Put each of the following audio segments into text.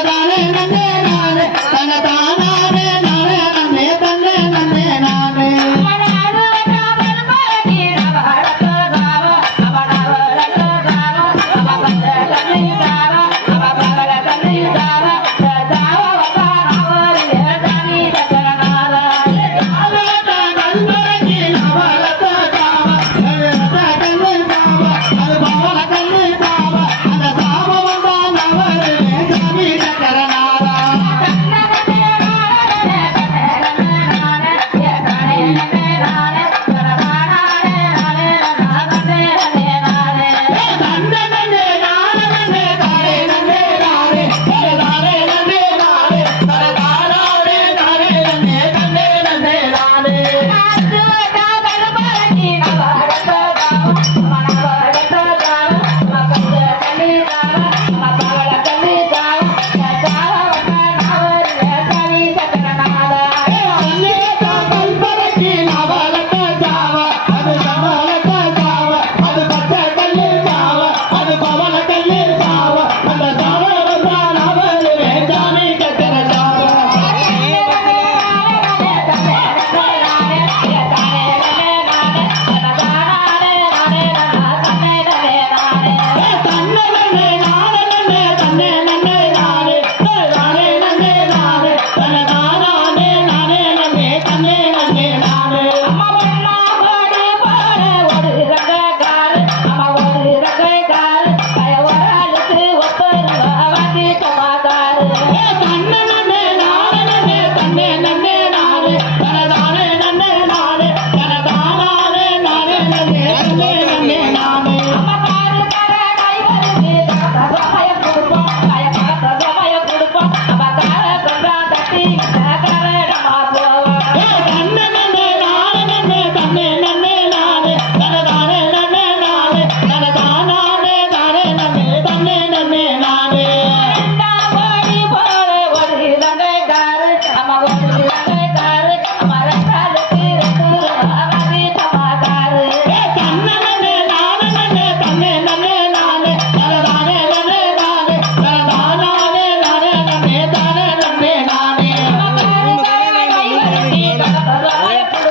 தானே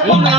我们